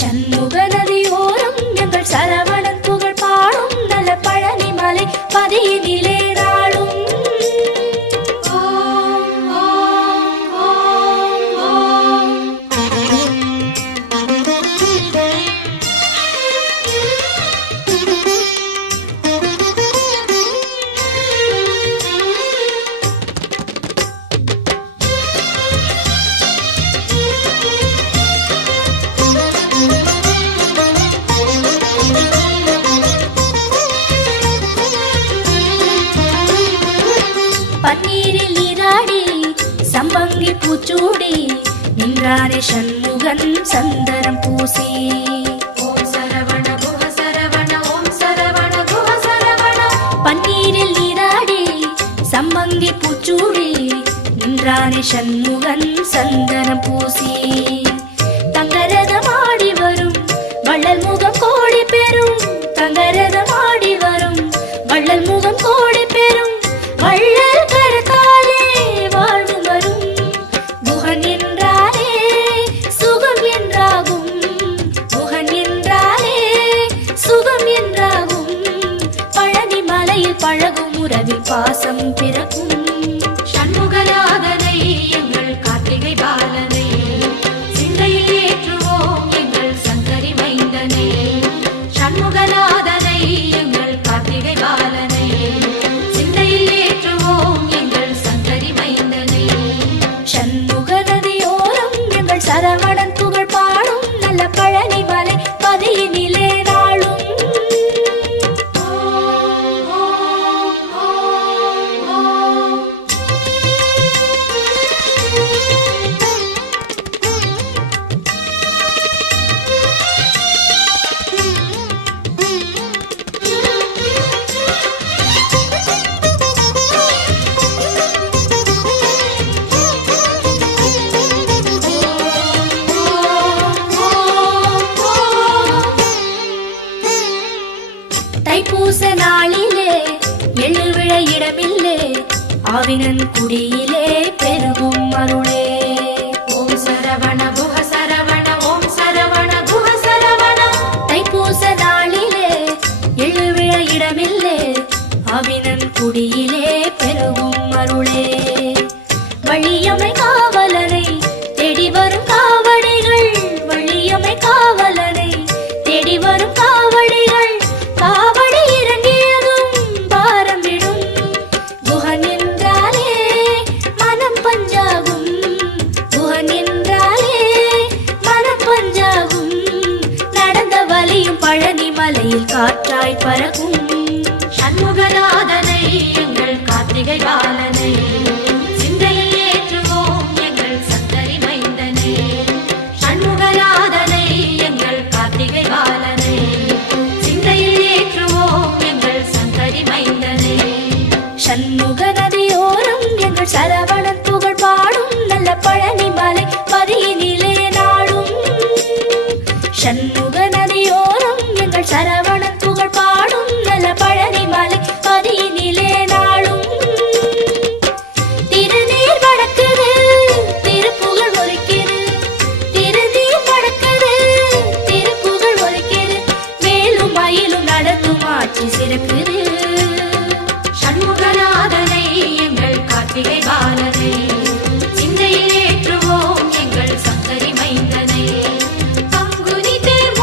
சண்முக நதியோரம் எங்கள் சரவணன் புகழ் பாடும் நல்ல பழனி மலை பதியினிலே நாளும் பன்னீரில் நீராடி சம்பங்கி பூச்சூடி நின்றானே சண்முகன் சந்தனம் பூசி ஓம் சரவண குஹ சரவண ஓம் சரவண குஹ சரவண. பன்னீரில் நீராடி சம்பங்கி பூச்சூடி நின்றானே சண்முகன் சந்தனம் பூசி தங்கரதமாடி வரும் வள்ளல் முகம் கோடி பெறும் தங்கரதமாடி வரும் வள்ளல் முகம் கோடி பெறும் வள்ளல் கரத்தாலே வாழ்வு வரும் குஹன் என்றாலே சுகம் என்றாகும் குஹன் என்றாலே சுகம் என்றாகும் பழனி மலையில் பழகும் உறவில் பாசம் பிறக்கும் சண்முகநாதனை எங்கள் கார்த்திகை பாலனை சிந்தையில் ஏற்றுவோம் எங்கள் சங்கரி மைந்தனை. சண்முகநாதனை எங்கள் கார்த்திகை பாலனை சிந்தையில் ஏற்றுவோம் எங்கள் சங்கரி மைந்தனை. சண்முக நதியோரம் எங்கள் சரவணன் புகழ் பாடும் நல்ல பழனி மலை பதியினிலே நாளும் தைப்பூச நாளிலே எழுவிழ இடமில்லே ஆவினன் குடியிலே பெருகும் அருளே ஓம் சரவண குஹ சரவண ஓம் சரவண குஹ சரவண. தைப்பூச நாளிலே எழுவிழ இடமில்லே ஆவினன் குடியிலே பெருகும் அருளே வள்ளியம்மை காவலனை தேடி வரும் காவடிகள் வள்ளியம்மை காவலனை தேடி வரும் காவடிகள் காவடி இறங்கியதும் பாரம் விடும் குஹன் என்றாலே மனம் பஞ்சாகும் குஹன் என்றாலே மனம் பஞ்சாகும் நடந்த வலியும் பழனி மலையில் காற்றாய் பறக்கும் சண்முகநாதனை எங்கள் கார்த்திகை பாலனை சிந்தையில் ஏற்றுவோம் எங்கள் சங்கரி மைந்தனை. சண்முகநாதனை எங்கள் கார்த்திகை பாலனை சிந்தையில் ஏற்றுவோம் எங்கள் சங்கரி மைந்தனை. சண்முக நதியோரம் எங்கள் சரவணன் புகழ் பாடும் நல்ல பழனி மலை பதியினிலே நாளும் சண்முக நதியோரம் எங்கள் சரவணன் புகழ் பாடும் நல்ல பழனி மலை பதியினிலே நாளும் திருநீர் வடக்குது திருப்புகழ் ஒலிக்குது திருநீர் வடக்குது திருப்புகழ் ஒலிக்குது மேலும் மயிலும் நடந்தும் ஆட்சி சிறக்குது சண்முகநாதனை எங்கள் கார்த்திகை பாலனை சிந்தையில் ஏற்றுவோம் எங்கள் சங்கரி மைந்தனை. பங்குனி தேர்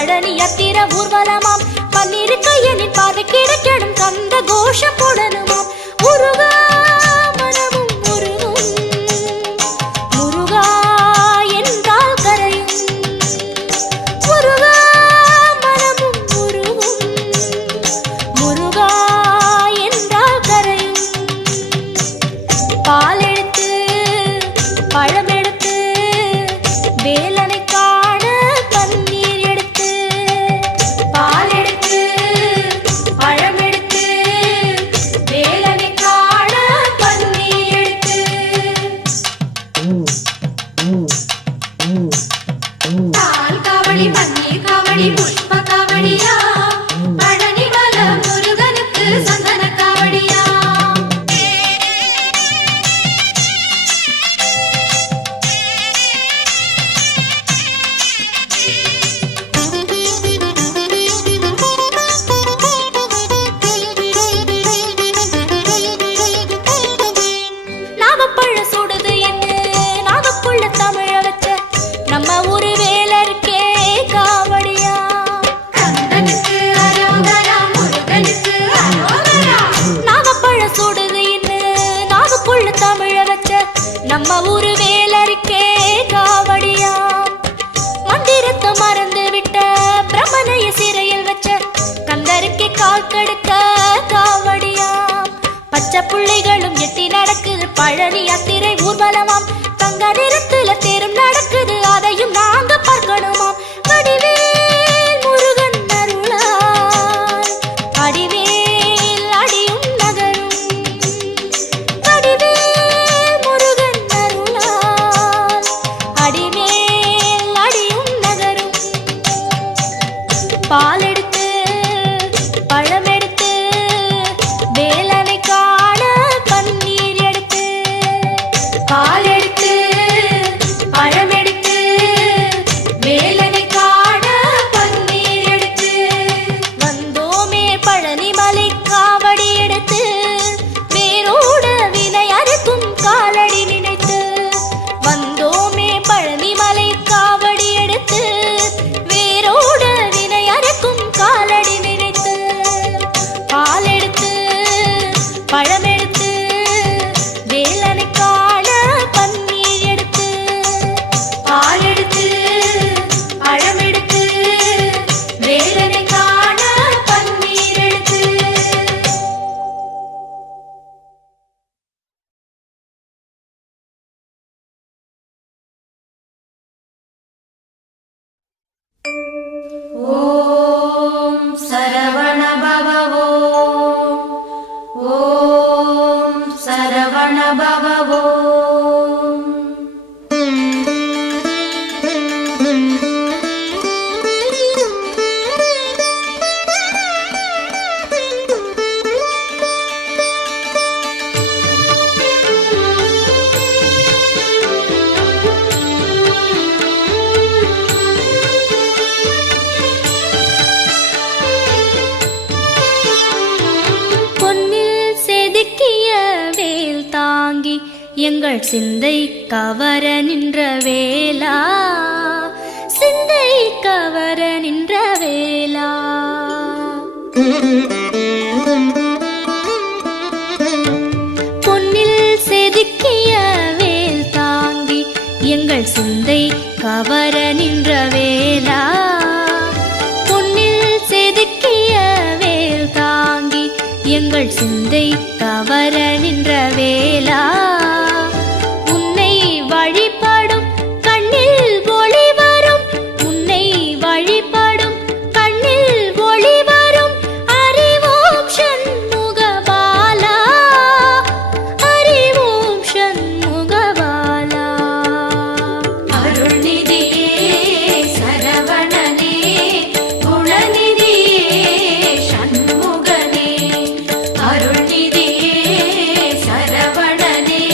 பழனி யாத்திர ஊர்வலமாம். பன்னிரு கையனின் பார்வை கிடைக்கணும் கந்த கோஷம் போடணுமாம். முருகா மனமும் முருகும், முருகா என்றால் கரையும். முருகா மனமும் முருகும், முருகா என்றால் கரையும். பால் எடுத்து பழம் எடுத்து வேலனை காண பன்னீர் எடுத்து. பால் எடுத்து பழம் எடுத்து வேலனை காண பன்னீர் எடுத்து. பால் காவடி பன்னீர் காவடி புஷ்ப காவடியா, பழனி மல முருகனுக்கு சந்தன காவடியா. நாகப்பழ சுடுது என்று நாகப்புள்ள தமிழ வச்ச நம்ம ஊரு வேலருக்கே காவடியா. கந்தனுக்கு அரோகரா, முருகனுக்கு அரோகரா. நாகப்பழ சுடுது என்று நாகப்புள்ள தமிழ வச்ச நம்ம ஊரு வேலருக்கே காவடியா. மந்திரத்தை மறந்து விட்ட பிரமனைய சிறையில் வச்ச கந்தருக்கே கால் கடுக்க காவடியா. பச்சை புள்ளைகளும் எட்டி நடக்குது பழனி யாத்திரை ஊர்வலமாம். தங்க நிறத்துல தேரும் நடக்குது அதையும் நாங்க பார்க்கணுமாம். வடிவேல் முருகன் அருளால் அடிவேல் அடியும் நகரும். வடிவேல் முருகன் அருளால் அடிவேல் அடியும் நகரும். பால் எடுத்து பழம் எடுத்து வேலனை காண பன்னீர் எடுத்து. பால் எடுத்து பழம் எடுத்து வேலனை காண பன்னீர் எடுத்து. வந்தோமே பழனி மலை காவடி எடுத்து வேரோட வினை அறுக்கும் காலடி நினைத்து. வந்தோமே பழனி மலை காவடி எடுத்து வேரோட வினை அறுக்கும் காலடி நினைத்து. பால் எடுத்து பழம் எடுத்து வேலனை காண பன்னீர் எடுத்து. பால் எடுத்து பழம் எடுத்து வேலனை காண பன்னீர் எடுத்து. ஓம் சரவண பவ ஓம், ஓம் சரவண பவ ஓம். பொன்னில் செதுக்கிய வேல் தாங்கி எங்கள் சிந்தை கவர நின்ற வேலா, சிந்தை கவர நின்ற வேலா. பொன்னில் செதுக்கிய வேல் தாங்கி எங்கள் சிந்தை கவர நின்ற வேலா. பொன்னில் செதுக்கிய வேல் தாங்கி எங்கள் சிந்தை கவர நின்ற வேலா. உன்னை வழிபடும் கண்ணில் ஒளி வரும், உன்னை வழிபடும் கண்ணில் ஒளி வரும். அறிவோம் ஷண்முகபாலா, அறிவோம் ஷண்முகபாலா. அருள்நிதியே சரவணனே, குணநிதியே சண்முகனே. அருள்நிதியே சரவணனே,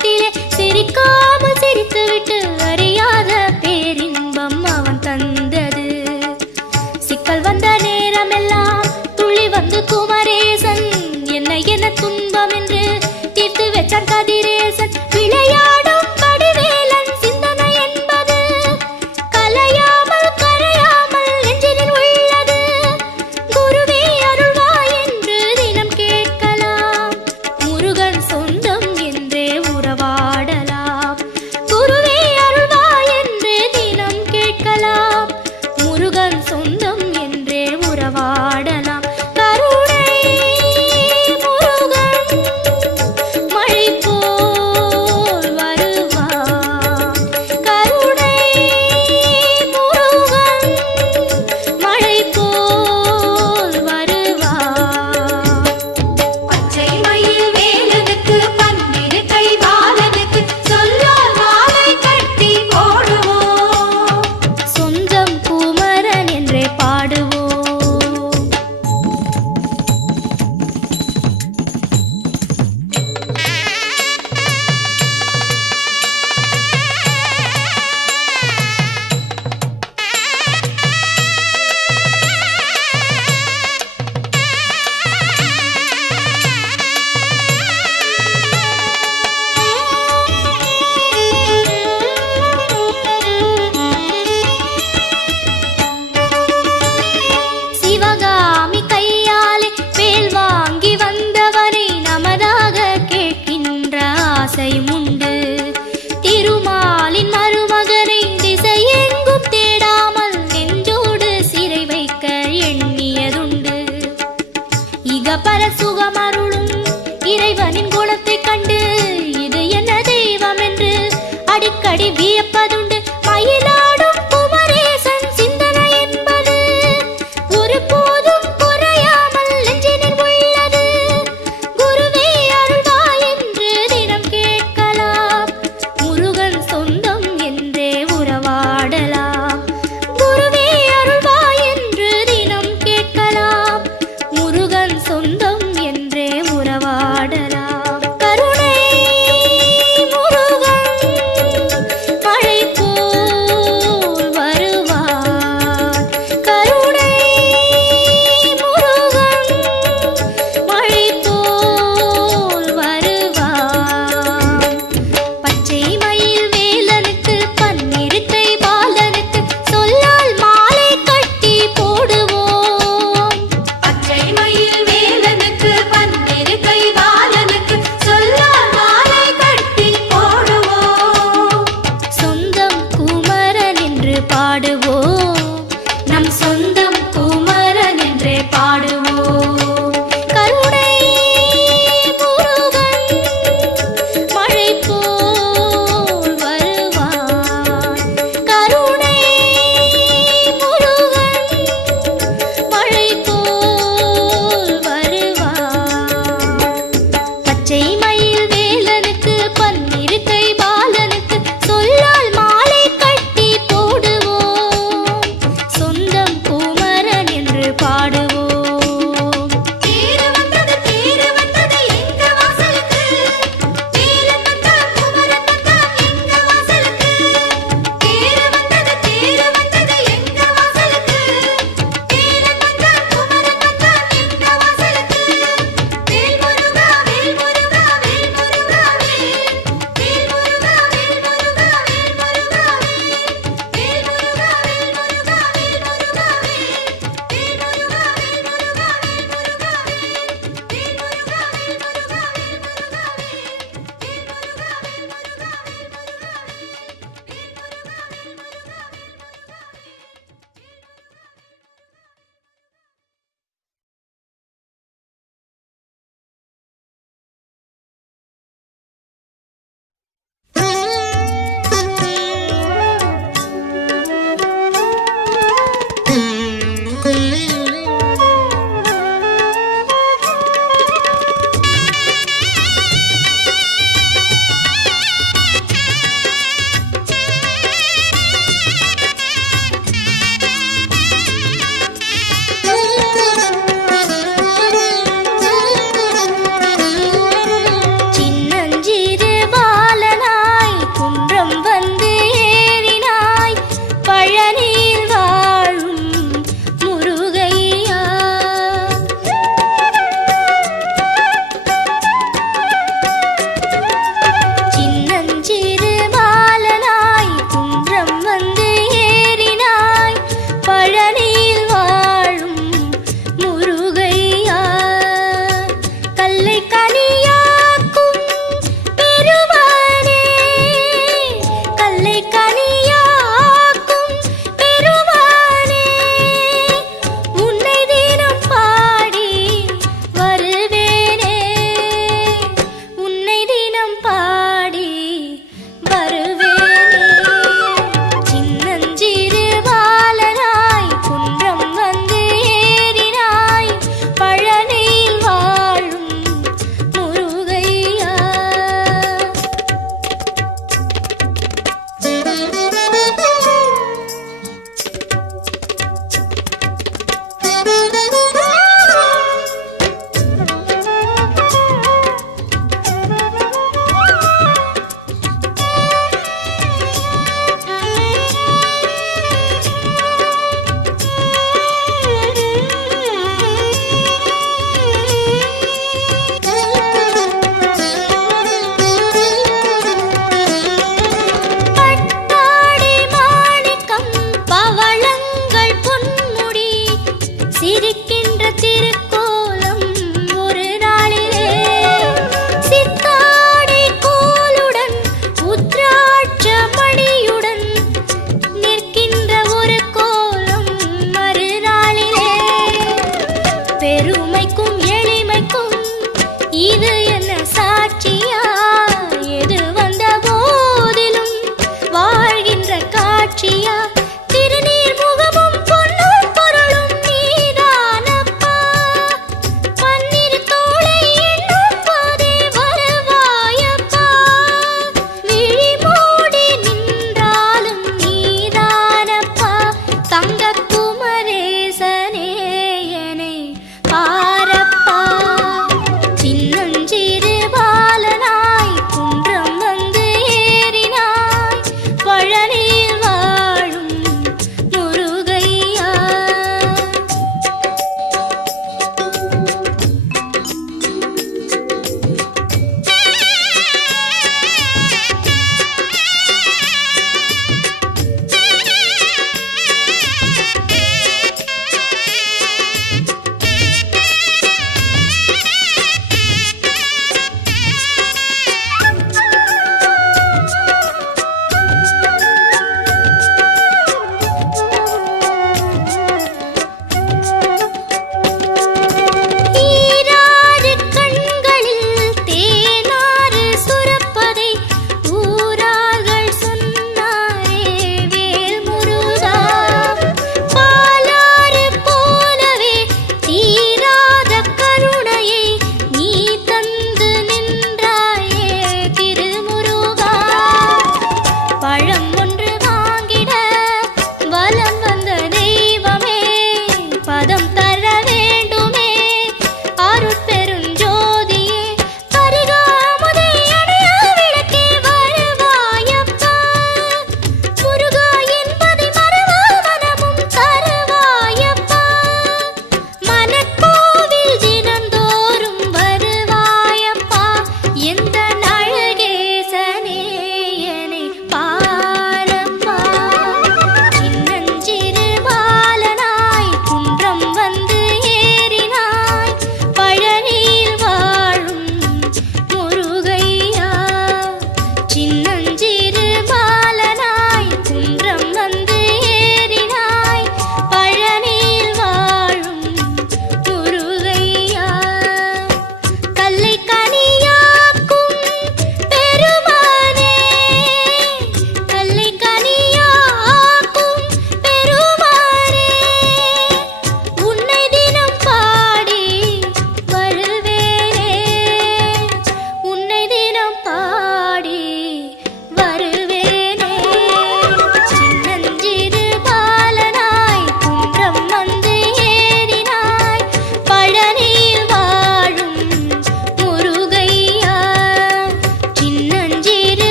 காலத்திலே சிரிக்காமல் சிரித்துவிட்டு அறியாத பேரின்பம் அவன் தந்தது. சிக்கல் வந்த நேரமெல்லாம் துள்ளி வந்து குமரேசன் என்ன என்ன துன்பம் என்று தீர்த்து வச்சான் கதிரேசன். விளையாடும் வடிவேலன் சிந்தனை என்பது கலையாமல் கரையாமல் நெஞ்சினில் உள்ளது. குருவே அருள்வாய் என்று தினம் கேட்கலாம், முருகன் சொந்தம் என்றே உறவாடலாம். குருவே அருள்வாய் என்று தினம் கேட்கலாம், முருகன் சொந்தம் என்றே உறவாடலாம். கருணை முருகன் மழை போல்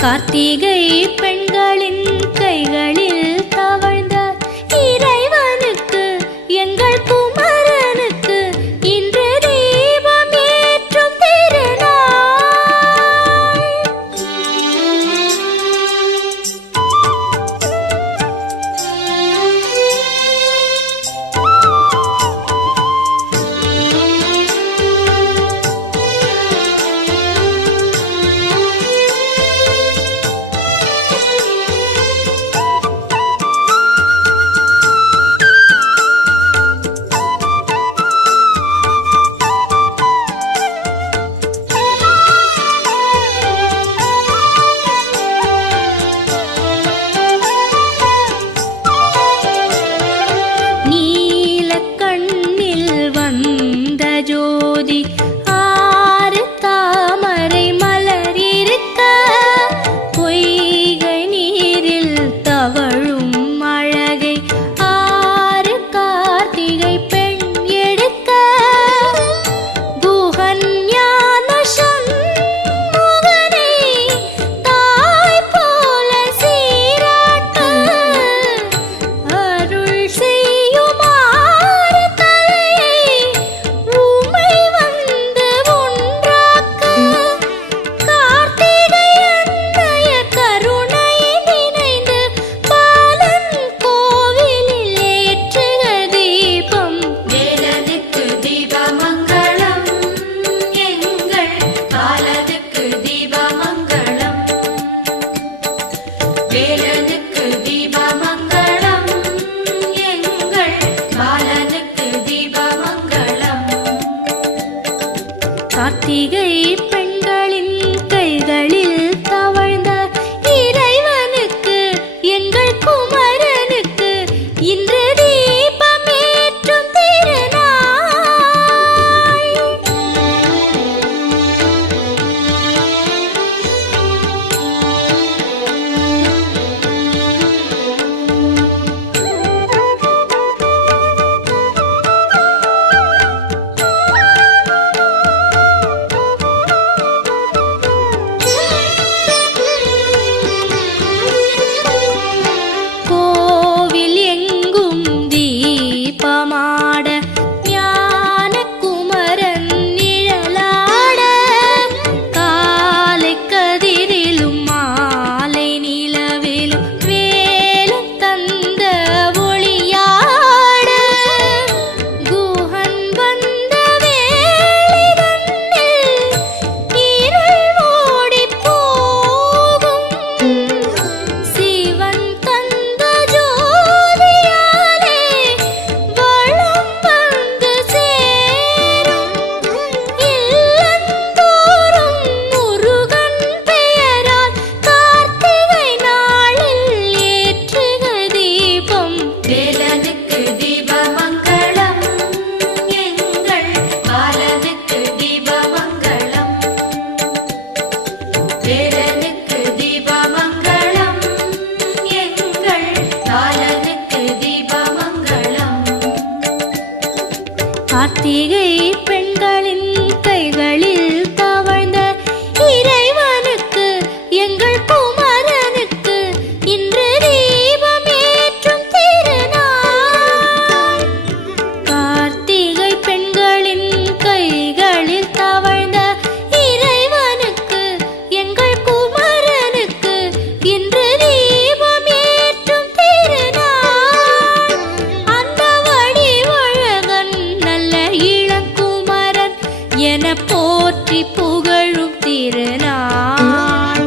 கார்த்திகை பெண்களின் கைகளில் தவழ்ந்த இறைவனுக்கு எங்கள் குமரனுக்கு இன்று தீபம் ஏற்றும் திருநாள். ஜோதி ஆறு தாமரை மலர் இருக்க பொய்கை நீரில் தவழும் அழகை ஆறு கார்த்திகை பெண் எடுக்க குஹன் ஞான சண்முகனை தாய் போல சீராட்ட அருள் செய்யும் ஆறு தலையை உமை வந்து ஒன்றாக்க கார்த்திகை அன்னைய கருணையை நினைந்து பாலன் கோவிலில் ஏற்றுக தீபம். வேலனுக்கு தீபமங்களம் எங்கள் பாலனுக்கு தீபமங்களம். வேலனுக்கு தீபமங்களம் எங்கள் பாலனுக்கு தீபமங்களம். கார்த்திகை பெண்களின் கைகளில் தவழ்ந்த இறைவனுக்கு எங்கள் குமரனுக்கு இன்று தீபம் ஏற்றும் திருநாள். கோவில் எங்கும் தீபமாட ஞான குமரன் நிழலாட காலை கதிரிலும் மாலை நிலவிலும் வேலு தந்த ஒளியாட குஹன் வந்த வேளிதன்னில் இருள் ஓடிப் போகும் சிவன் தந்த ஜோதியாலே வளம் வந்து சேரும் இல்லந்தோறும் முருகன் பெயரால் கார்த்திகை நாளில் ஏற்றுக தீபம். வேலனுக்கு தீபமங்களம் எங்கள் பாலனுக்கு தீபமங்களம். வேலனுக்கு தீபமங்களம் எங்கள் பாலனுக்கு தீபமங்களம். கார்த்திகை பெண்களின் கைகளில் தவழ்ந்த இறைவனுக்கு எங்கள் குமரனுக்கு இன்று தீபம் ஏற்றும் திருநாள். கார்த்திகை பெண்களின் கைகளில் தவழ்ந்த இறைவனுக்கு எங்கள் குமரனுக்கு இன்று தீபம் ஏற்றும் திருநாள். அந்த வடிவழகன் நல்ல இளங்குமரன் என போற்றி புகழும் திருநாள்.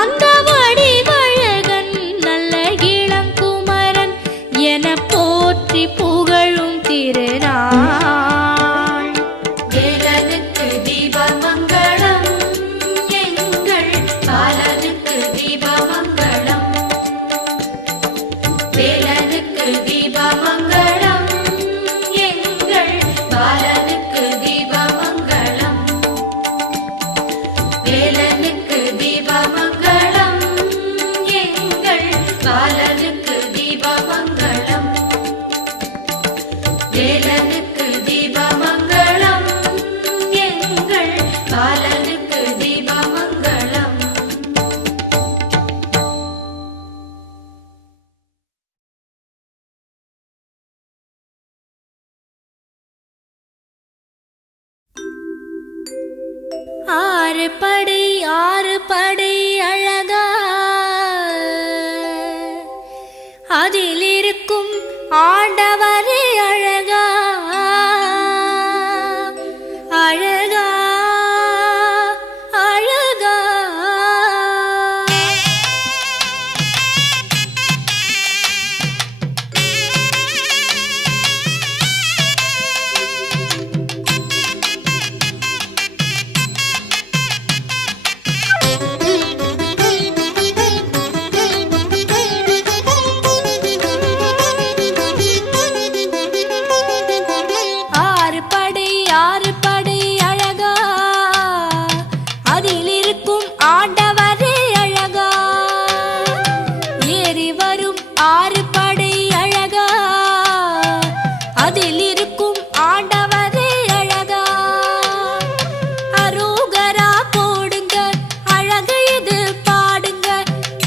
அந்த வடிவழகன் நல்ல இளங்குமரன் என போற்றி புகழும் திருநாள். வேலனுக்கு தீபமங்களம் எங்கள் பாலனுக்கு தீபமங்களம். வேலனுக்கு தீபமங்களம் எங்கள் பாலனுக்கு தீபமங்களம். வேலனுக்கு தீபமங்களம் எங்கள் பாலனுக்கு தீபமங்களம். வேலனுக்கு தீபமங்களம் எங்கள் பாலனுக்கு தீபமங்களம். ஆறு படை அழகா அதில் இருக்கும் ஆண்டவரே அழகா அழகா அழகா. ஆறு படை அழகா அதில் இருக்கும் ஆண்டவரே அழகா ஏறி வரும் ஆறு படை அழகா அதில் இருக்கும் ஆண்டவரே அழகா. அரோகரா போடுங்க அழகு இது பாடுங்க,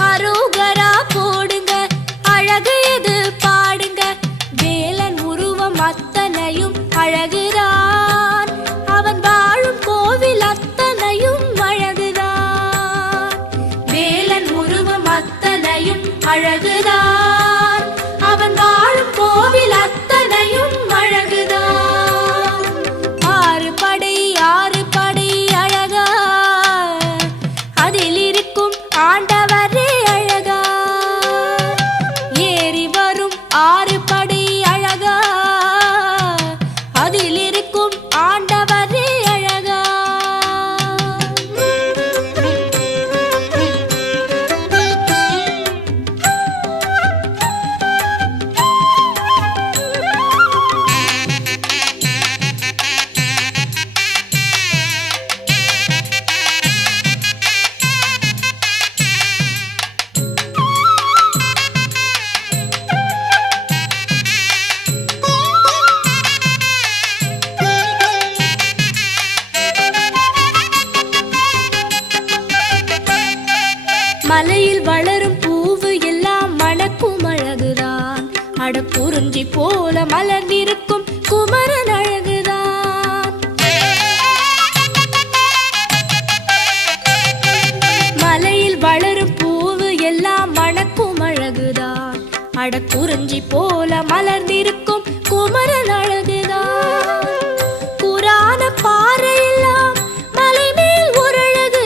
அரோகரா போடுங்க அழகு இது பாடுங்க. வேலன் உருவம் அத்தனையும் அழகுதான், அவன் வாழும் கோவில் அத்தனையும் அழகுதான். வேலன் உருவம் அத்தனையும் அழகுதான், அவன் வாழும் கோவில் அத்தனையும் அழகுதான். ஆறு படை அழகா அதில் இருக்கும் ஆண்டவரே அழகா ஏறி வரும் ஆறு படை அழகா அதில் இருக்கும் ஆண்டவரே அழகா. மலையில் வளரும் பூவு எல்லாம் மணக்கும் அழகுதான், அடக்குறிஞ்சி போல மலர்ந்திருக்கும் குமரன் அழகுதான். மலையில் வளரும் பூவு எல்லாம் மணக்கும் அழகுதான், அடக்குறிஞ்சி போல மலர்ந்திருக்கும் குமரன் அழகுதான். புராண பாறையெல்லாம் மலை மேல் ஒரு அழகு,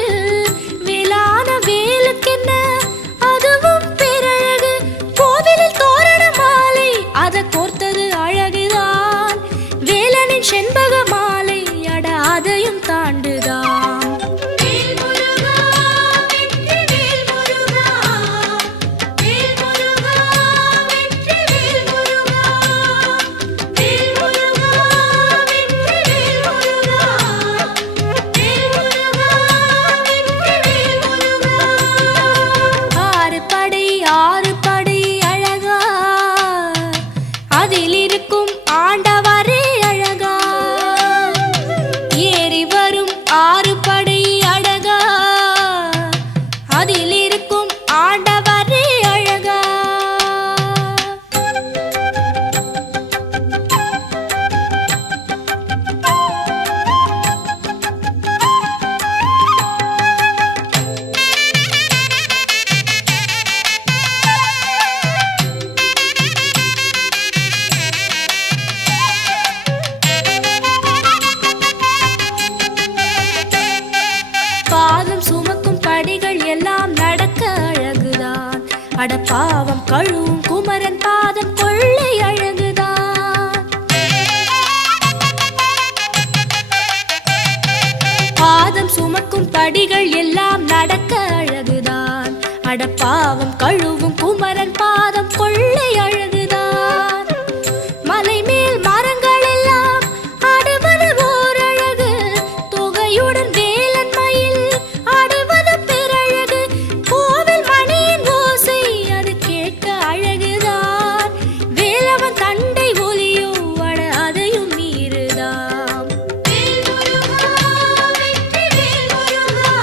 வேளான வேலுக்கென்ன அதுவும் பேரழகு. கோவிலில் தோரண மாலை அதை கோர்த்தது அழகுதான், வேலனின் செண்பக மாலை அட அதையும் தாண்டுதான். ஆறு படை அழகா அதில் இருக்கும் ஆண்டவரே அழகா ஏறி வரும் ஆறு படை அழகா அதில் இருக்கும் ஆண்டவரே அழகா. பாதம் சுமக்கும் படிகள் எல்லாம் நடக்க அழகுதான், அட பாவம் கழுவும் குமரன் பாதம் கொள்ளை அழகுதான். பாதம் சுமக்கும் படிகள் எல்லாம் நடக்க அழகுதான், அட பாவம் கழுவும் குமரன் பாதம் கொள்ளை அழகுதான். மலை மேல் மரங்கள் எல்லாம் ஆடுவது ஓர் அழகு, தொகையுடன் வேலன் மயில் ஆடுவது பேரழகு. கோவில் மணியின் ஓசை அது கேட்க அழகுதான், வேலவன் தண்டை ஒலியோ அட அதையும் மீறுதாம். வேல் முருகா வெற்றி வேல் முருகா,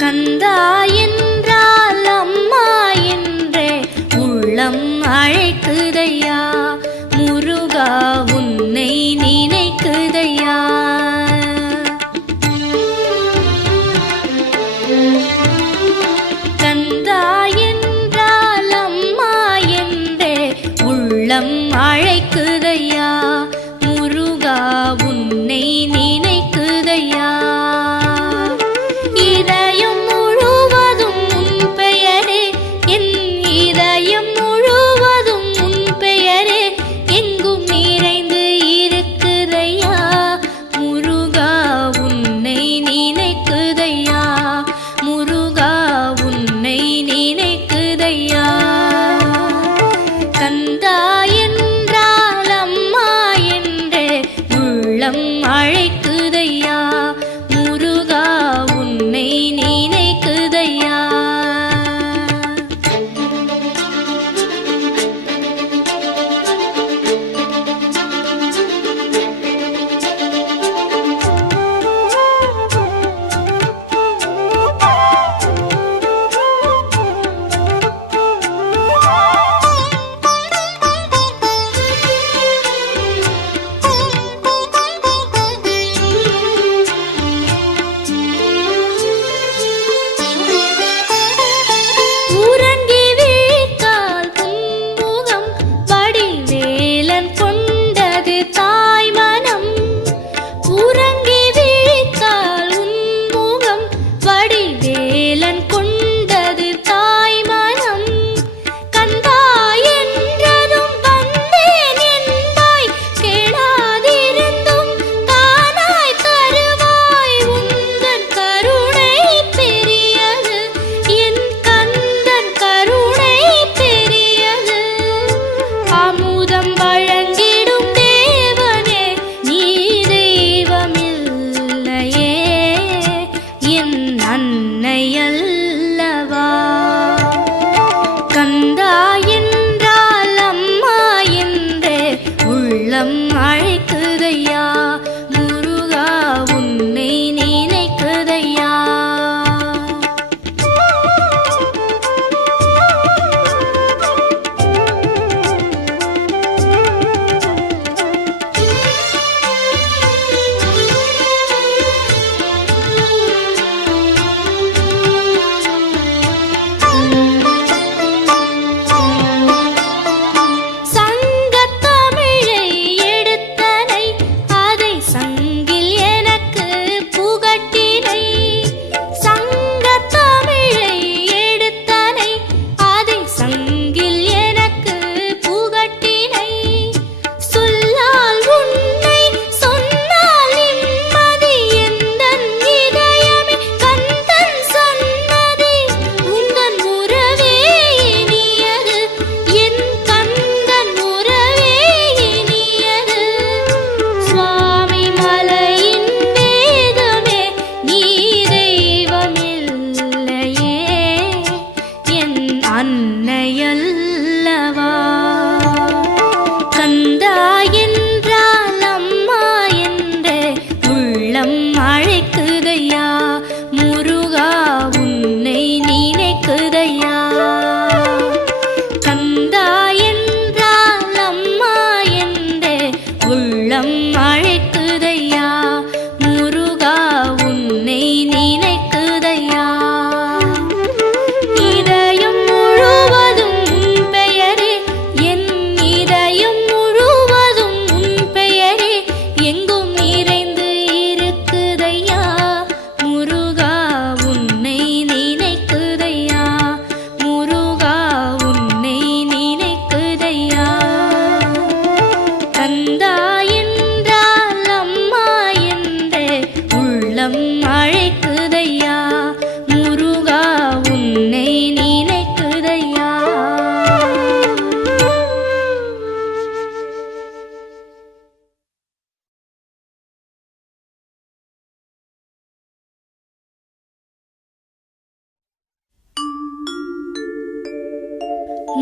கந்தா என்றால் அம்மா என்றே உள்ளம் அழைக்குதையா, முருகா உன்னை நினைக்குதையா. கந்தா என்றால் அம்மா என்றே உள்ளம் அழைக்குதையா, முருகா உன்னை நினைக்குதையா. இதயம் முழுவதும்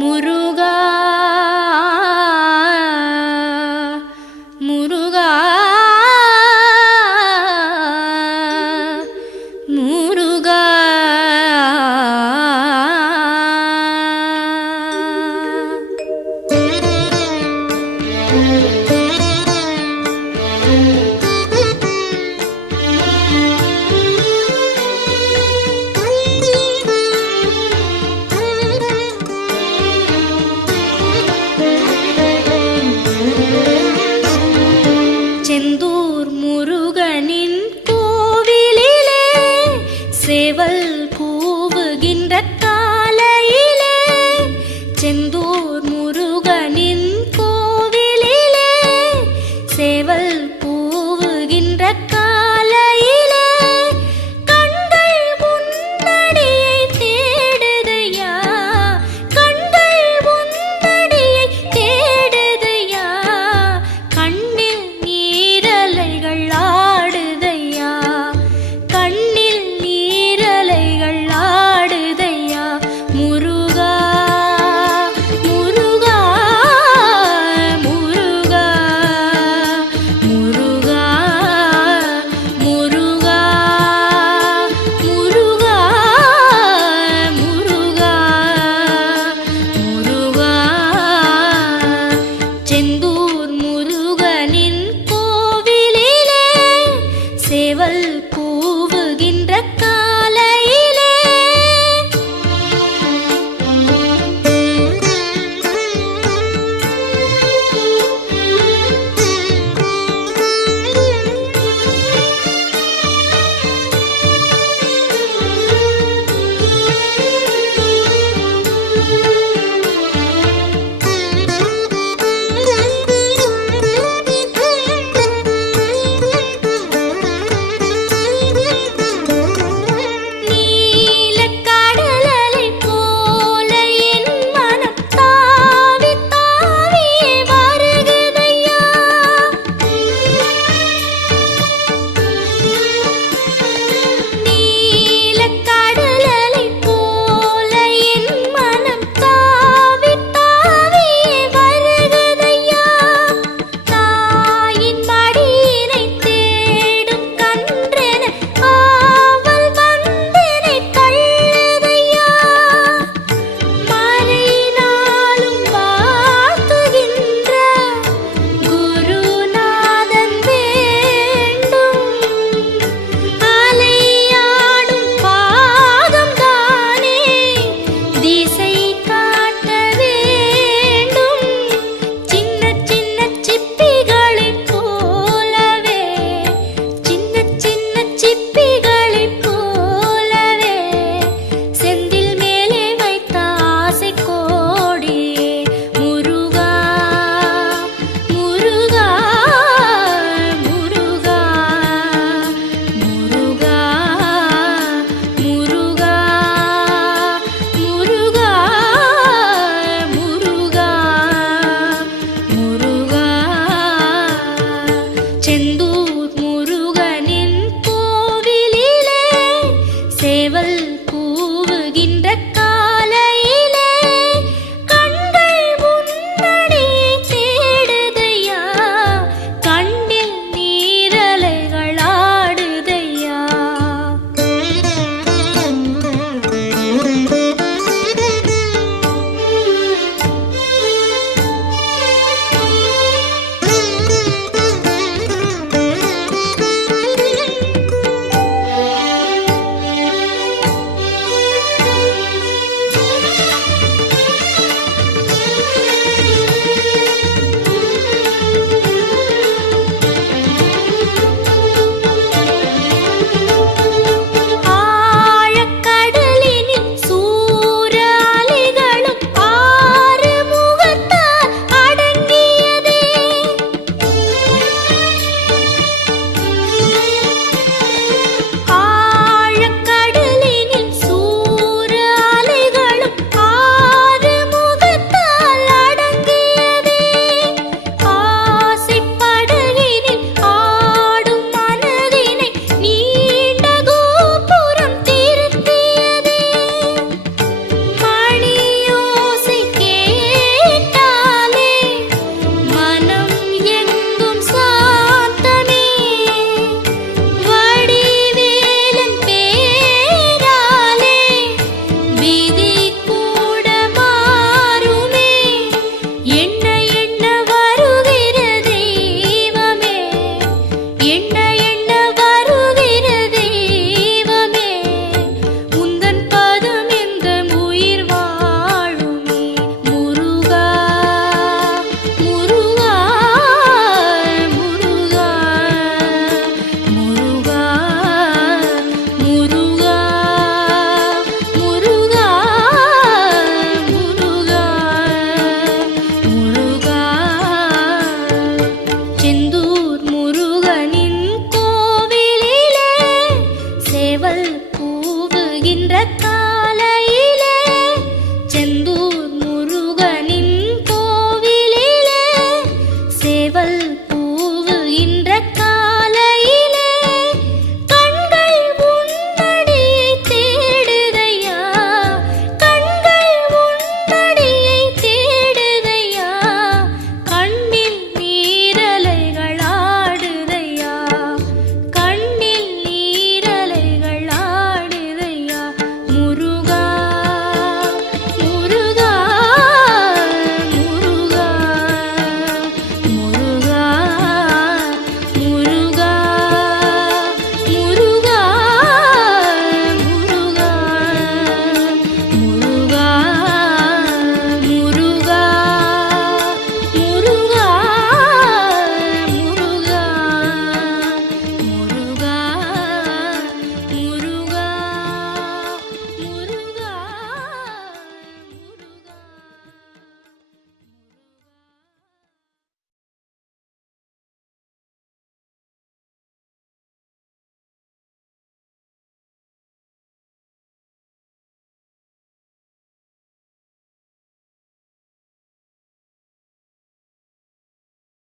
முருகா